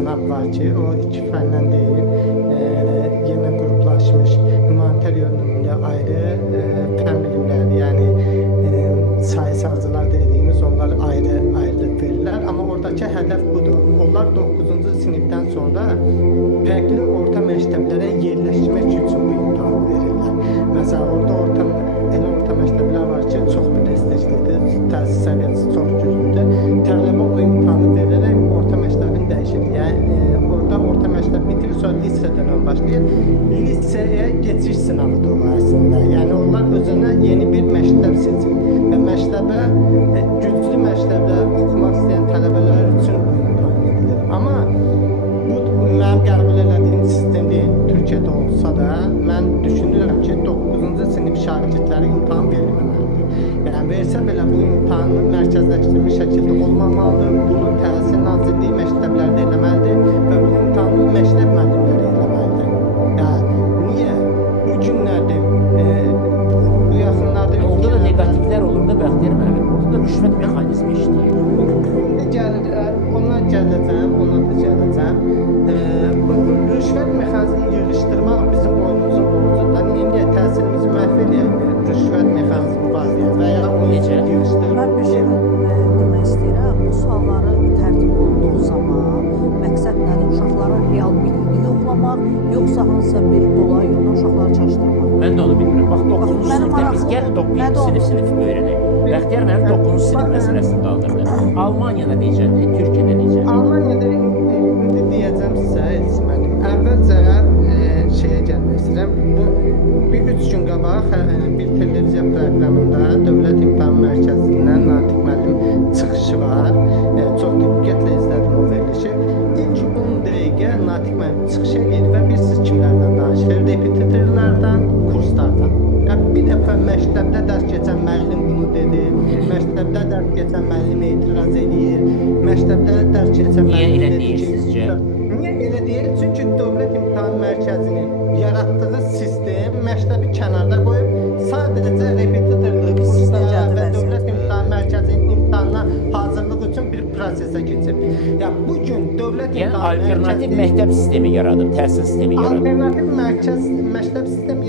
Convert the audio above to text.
sınav var ki, o iki fəndən deyil, yenə qruplaşmış humanitar yönümlü ayrı fen bilimləri, yəni sayısalcılar dediyimiz onlar ayrı verirlər. Amma oradakı hədəf budur. Onlar 9-cu sinifdən sonra fərqli orta məktəblərə yerləşmək üçün bu imtahanı verirlər. Məsələn, orada elə orta məktəblər var ki, çox prestijlidir, təhsil səviyyəsi çox güclüdür. Tələbə o imtahanı verərək orta məktəbini dəyişir. Yəni, orada orta məktəb bitirir, sonra lisədən başlayır. Lisəyə keçiş sınavıdır o əslində. Yəni, onlar özünə yeni bir məktəb seçir. Və məktəbə, güclü məktəbdə oxumaq istəyən tələbələr üçün bu imtahan edilir. Amma bu, mənim qəbul elədiyim sistem deyil. Türkiyədə olsa da, mən düşünürəm ki, 9-cu sinif şagirdləri imtahan verilməməlidir. Yəni, versə belə bu imtahanı mərkəzləşdirilmiş şəkildə olmamalıdır. Bunu Təhsil Nazirliyi məktəblərdə eləməlidir və bu imtahanı məktəb müəllimləri eləməlidir. Yəni, niyə? Bu günlərdə, bu yaxınlarda... Orada da negatiflər olur da, Bəxtiyar müəllim. Orada da rüşvət mexanizmi işləyir. İndi ona gələcəm. Rüşvət mexanizmini yığışdırmaq bizim boynumuzun borcudur. Niyə təhsilimizi məhv eləyək? Rüşvət mexanizmi var deyə və ya onu yığışdırmaq. Mən bir şey demək istəyirəm. Bu sualları tərtib olunduğu zaman məqsəd nədir? Uşaqlara real bilgini yoxlamaq, yoxsa hansısa bir dolay yolla uşaqları çaşdırmaq? Mən də onu bilmirəm. Bax, 9-cu sinifdə biz gəl 9-cu sinif öyrənək. Bəxtiyar müəllim 9-cu sinif məsələsini qaldırdı. Almaniyada necədir? Türkiyədə necədir? Almaniyada indi deyəcəm sizə, Elçin müəllim. Əvvəlcə şeyə gəlmək istəyirəm. Bir 3 gün qabaq bir televiziya proqramında Dövlət İmtahan Mərkəzindən Natiq müəllim çıxışı var. Çox diqqətlə izlədim o verilişi. İlk 10 dəqiqə Natiq müəllim çıxış edir və bir siz kimlərdən danışır? Repetitorlardan, kurslardan. Yəni, bir dəfə məktəbdə dərs keçən müəllim bunu dedi, məktəbdə dərs keçən müəllim etiraz edir, məktəbdə dərs keçən müəllim Niyə elə dedi deyir ki, sizcə? Niyə elə deyir? Çünki Dövlət İmtahan Mərkəzinin yaratdığı sistem məktəbi kənarda qoyub, sadəcə repetitorluq kurslara və Dövlət İmtahan Mərkəzinin imtahanına hazırlıq üçün bir prosesə keçib. Yəni, bugün Dövlət Yəni, İmtahan alternativ məktəb sistemi yaradıb, təhsil sistemi yaradıb. Alternativ məktəb sistemi